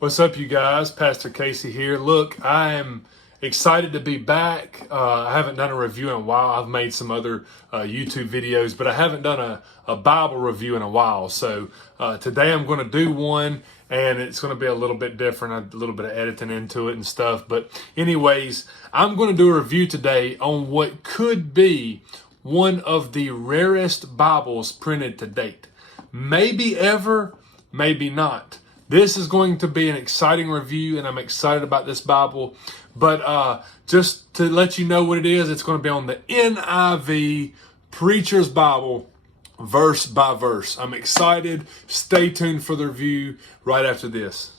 What's up, you guys? Pastor Casey here. Look, I am excited to be back. I haven't done a review in a while. I've made some other YouTube videos, but I haven't done a Bible review in a while. So today I'm going to do one, and it's going to be a little bit different, a little bit of editing into it and stuff. But anyways, I'm going to do a review today on what could be one of the rarest Bibles printed to date. Maybe ever, maybe not. This is going to be an exciting review, and I'm excited about this Bible. But just to let you know what it is, it's going to be on the NIV Preachers Bible, verse by verse. I'm excited. Stay tuned for the review right after this.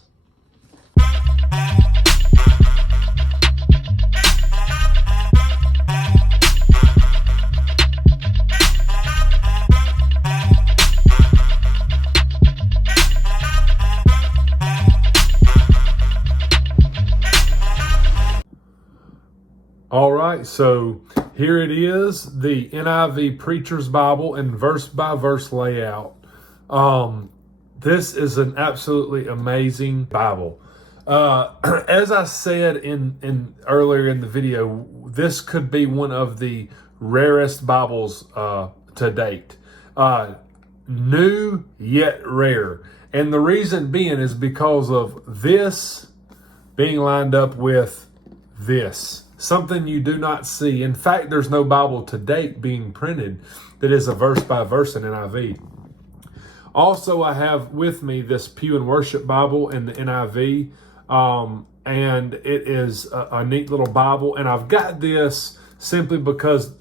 All right, so here it is, the NIV Preachers Bible in verse by verse layout. This is an absolutely amazing Bible. As I said in earlier in the video, this could be one of the rarest Bibles to date. New yet rare. And the reason being is because of this being lined up with this. Something you do not see. In fact, there's no Bible to date being printed that is a verse by verse in NIV. Also, I have with me this Pew and Worship Bible in the NIV. And it is a neat little Bible. And I've got this simply because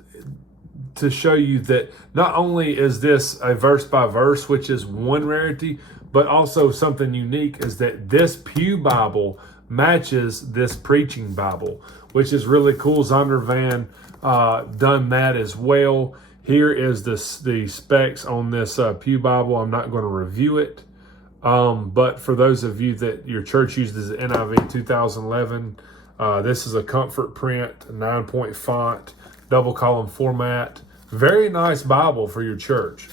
to show you that not only is this a verse by verse, which is one rarity, but also something unique is that this Pew Bible matches this preaching Bible, which is really cool. Zondervan done that as well. Here is the specs on this Pew Bible. I'm not going to review it, but for those of you that your church uses NIV 2011, this is a comfort print, 9-point font, double column format. Very nice Bible for your church.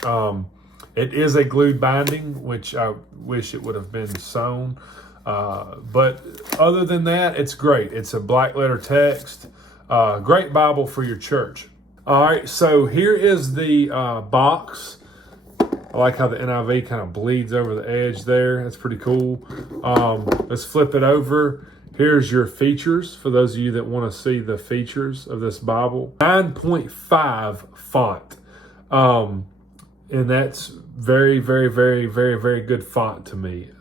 It is a glued binding, which I wish it would have been sewn. But other than that, it's great. It's a black letter text. Great Bible for your church. All right, so here is the box. I like how the NIV kind of bleeds over the edge there. That's pretty cool. Let's flip it over. Here's your features for those of you that want to see the features of this Bible. 9.5 font. And that's very, very, very, very, very good font to me.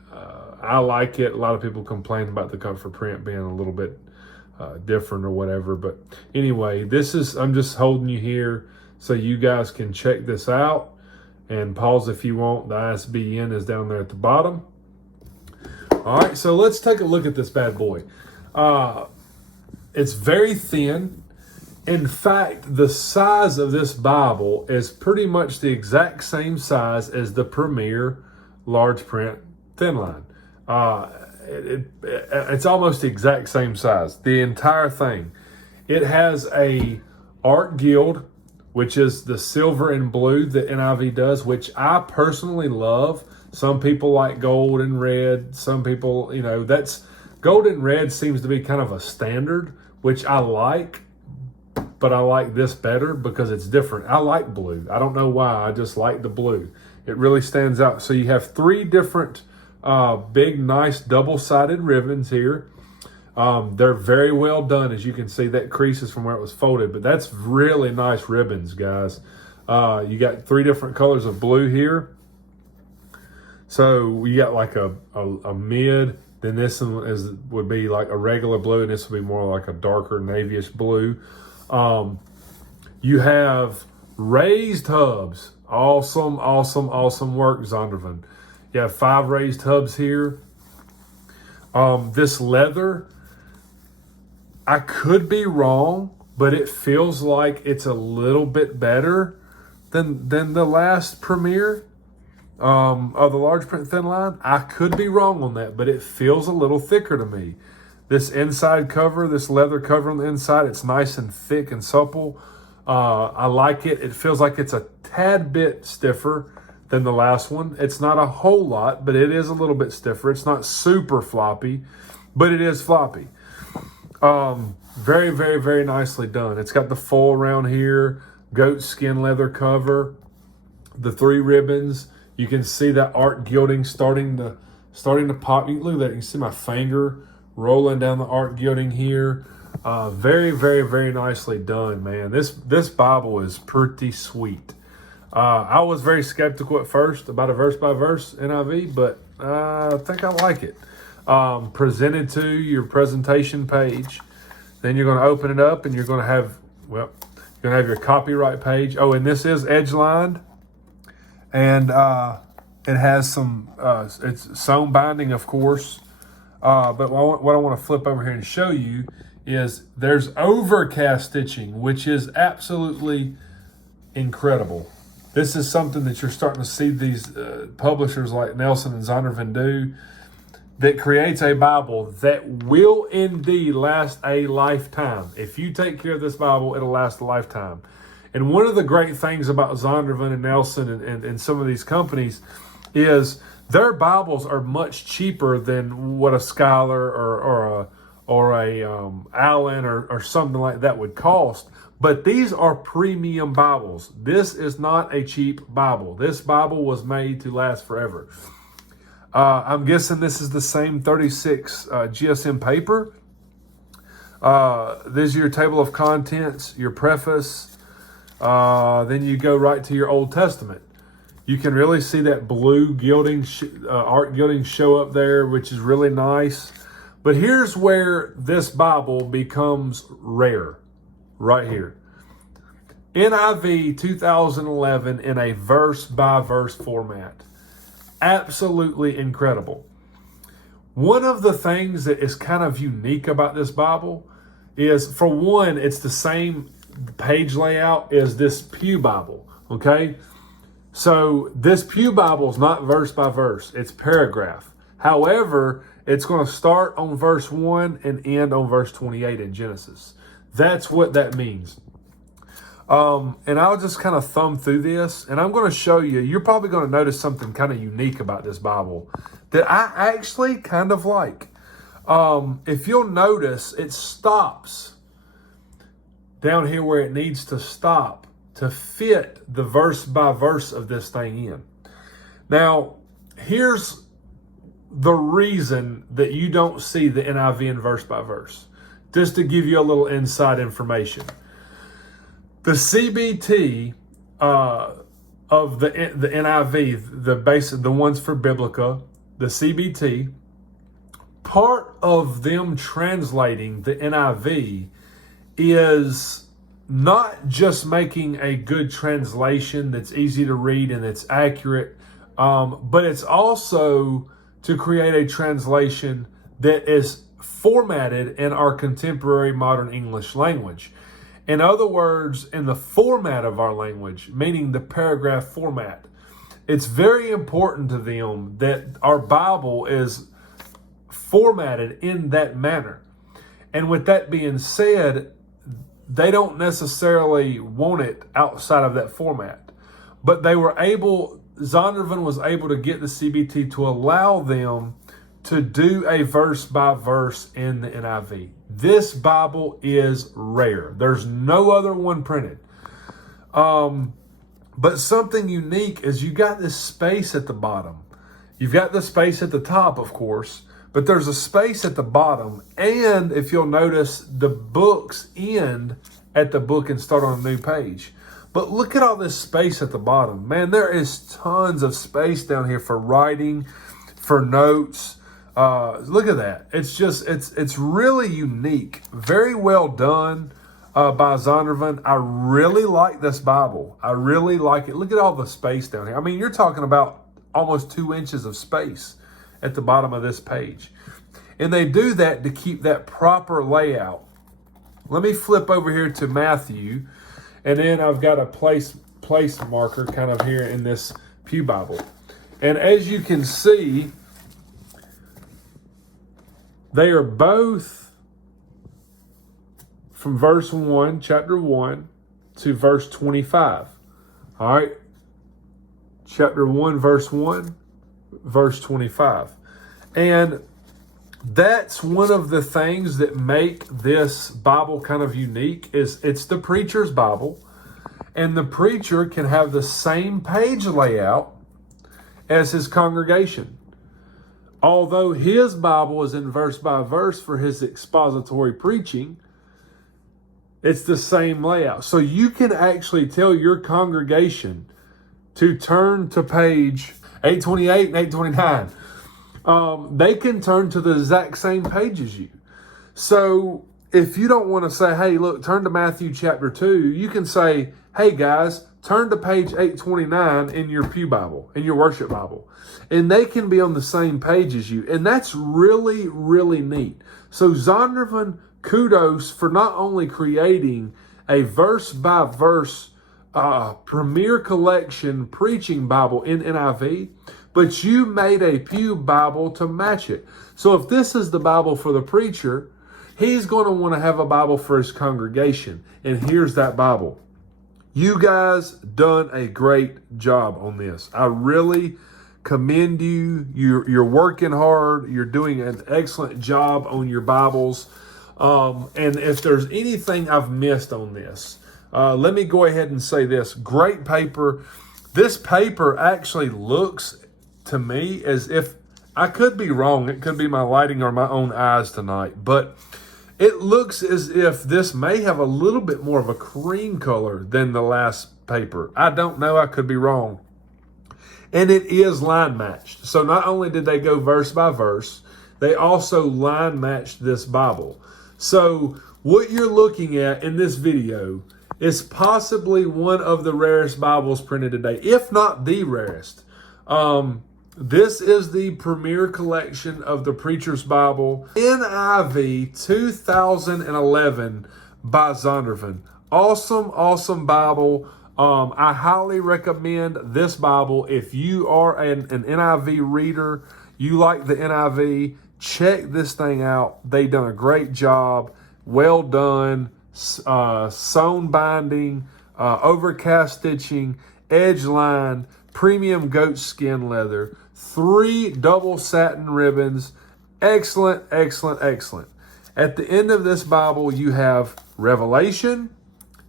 I like it. A lot of people complain about the comfort print being a little bit different or whatever. But anyway, I'm just holding you here so you guys can check this out and pause if you want. The ISBN is down there at the bottom. All right, so let's take a look at this bad boy. It's very thin. In fact, the size of this Bible is pretty much the exact same size as the Premier large print thin line. It's almost the exact same size, the entire thing. It has a art guild, which is the silver and blue that NIV does, which I personally love. Some people like gold and red. Some people, that's gold and red seems to be kind of a standard, which I like, but I like this better because it's different. I like blue. I don't know why. I just like the blue. It really stands out. So you have three different big, nice double-sided ribbons here. They're very well done. As you can see, that crease is from where it was folded, but that's really nice ribbons, guys. You got three different colors of blue here. So you got like a mid, then this one would be like a regular blue, and this would be more like a darker navyish blue. You have raised hubs. Awesome, awesome, awesome work, Zondervan. You have 5 raised hubs here. This leather, I could be wrong, but it feels like it's a little bit better than the last Premier of the large print thin line. I could be wrong on that, but it feels a little thicker to me. This inside cover, this leather cover on the inside, it's nice and thick and supple. I like it. It feels like it's a tad bit stiffer than the last one. It's not a whole lot, but it is a little bit stiffer. It's not super floppy, but it is floppy. Very, very, very nicely done. It's got the foil around here, goat skin leather cover, the 3 ribbons. You can see that art gilding starting to pop. You can look at that. You can see my finger rolling down the art gilding here. Very, very, very nicely done, man. This Bible is pretty sweet. I was very skeptical at first about a verse-by-verse NIV, but I think I like it. Presented to your presentation page. Then you're going to open it up and you're going to have, your copyright page. Oh, and this is edge-lined. And it has some, it's sewn binding, of course. But what I want to flip over here and show you is there's overcast stitching, which is absolutely incredible. This is something that you're starting to see these publishers like Nelson and Zondervan do, that creates a Bible that will indeed last a lifetime. If you take care of this Bible, it'll last a lifetime. And one of the great things about Zondervan and Nelson and some of these companies is their Bibles are much cheaper than what a Schuyler or a Allen or something like that would cost. But these are premium Bibles. This is not a cheap Bible. This Bible was made to last forever. I'm guessing this is the same 36 GSM paper. This is your table of contents, your preface. Then you go right to your Old Testament. You can really see that blue gilding, art gilding show up there, which is really nice. But here's where this Bible becomes rare, right here. NIV 2011 in a verse-by-verse format. Absolutely incredible. One of the things that is kind of unique about this Bible is, for one, it's the same page layout as this Pew Bible, okay? So this Pew Bible is not verse by verse, it's paragraph. However, it's going to start on verse 1 and end on verse 28 in Genesis. That's what that means. And I'll just kind of thumb through this, and I'm going to show you. You're probably going to notice something kind of unique about this Bible that I actually kind of like. If you'll notice, it stops down here where it needs to stop to fit the verse by verse of this thing in. Now, here's the reason that you don't see the NIV in verse by verse, just to give you a little inside information. The CBT of the NIV, the ones for Biblica, the CBT, part of them translating the NIV is not just making a good translation that's easy to read and that's accurate, but it's also to create a translation that is formatted in our contemporary modern English language. In other words, in the format of our language, meaning the paragraph format. It's very important to them that our Bible is formatted in that manner. And with that being said, they don't necessarily want it outside of that format. But Zondervan was able to get the CBT to allow them to do a verse by verse in the NIV. This Bible is rare. There's no other one printed. But something unique is you got this space at the bottom. You've got the space at the top, of course, but there's a space at the bottom. And if you'll notice, the books end at the book and start on a new page. But look at all this space at the bottom. Man, there is tons of space down here for writing, for notes. Look at that. It's really unique. Very well done by Zondervan. I really like this Bible. I really like it. Look at all the space down here. I mean, you're talking about almost 2 inches of space at the bottom of this page. And they do that to keep that proper layout. Let me flip over here to Matthew. And then I've got a place marker kind of here in this Pew Bible. And as you can see, they are both from verse 1, chapter 1, to verse 25. All right. chapter 1, verse 1, verse 25. And that's one of the things that make this Bible kind of unique is it's the preacher's Bible, and the preacher can have the same page layout as his congregation. Although his Bible is in verse by verse for his expository preaching, it's the same layout. So you can actually tell your congregation to turn to page 828 and 829. They can turn to the exact same page as you. So if you don't want to say, hey, look, turn to Matthew chapter 2, you can say, hey, guys, turn to page 829 in your Pew Bible, in your worship Bible. And they can be on the same page as you. And that's really, really neat. So Zondervan, kudos for not only creating a verse-by-verse Premier Collection preaching Bible in NIV, but you made a Pew Bible to match it. So if this is the Bible for the preacher, he's going to want to have a Bible for his congregation. And here's that Bible. You guys done a great job on this. I really commend you. You're working hard. You're doing an excellent job on your Bibles. And if there's anything I've missed on this, let me go ahead and say this. Great paper. This paper actually looks to me as if, I could be wrong. It could be my lighting or my own eyes tonight, but it looks as if this may have a little bit more of a cream color than the last paper. I don't know. I could be wrong. And it is line matched. So not only did they go verse by verse, they also line matched this Bible. So what you're looking at in this video is possibly one of the rarest Bibles printed today, if not the rarest. This is the Premier Collection of the Preacher's Bible, NIV 2011 by Zondervan. Awesome, awesome Bible. I highly recommend this Bible. If you are an NIV reader, you like the NIV, check this thing out. They done a great job. Well done. Sewn binding, overcast stitching, edge line, premium goat skin leather, 3 double satin ribbons. Excellent, excellent, excellent. At the end of this Bible, you have Revelation,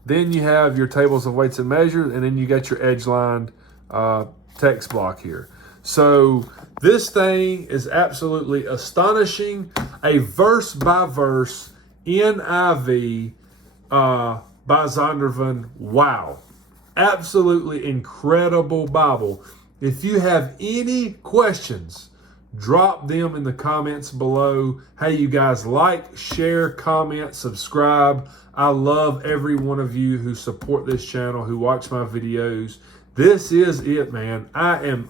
then you have your tables of weights and measures, and then you got your edge lined text block here. So this thing is absolutely astonishing. A verse by verse NIV by Zondervan. Wow. Absolutely incredible Bible. If you have any questions, drop them in the comments below. Hey, you guys, like, share, comment, subscribe. I love every one of you who support this channel, who watch my videos. This is it, man. I'm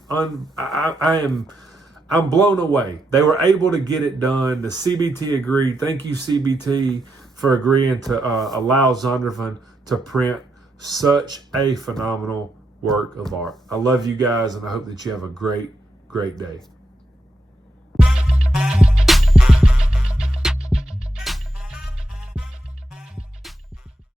blown away. They were able to get it done. The CBT agreed. Thank you, CBT, for agreeing to allow Zondervan to print such a phenomenal work of art. I love you guys, and I hope that you have a great, great day.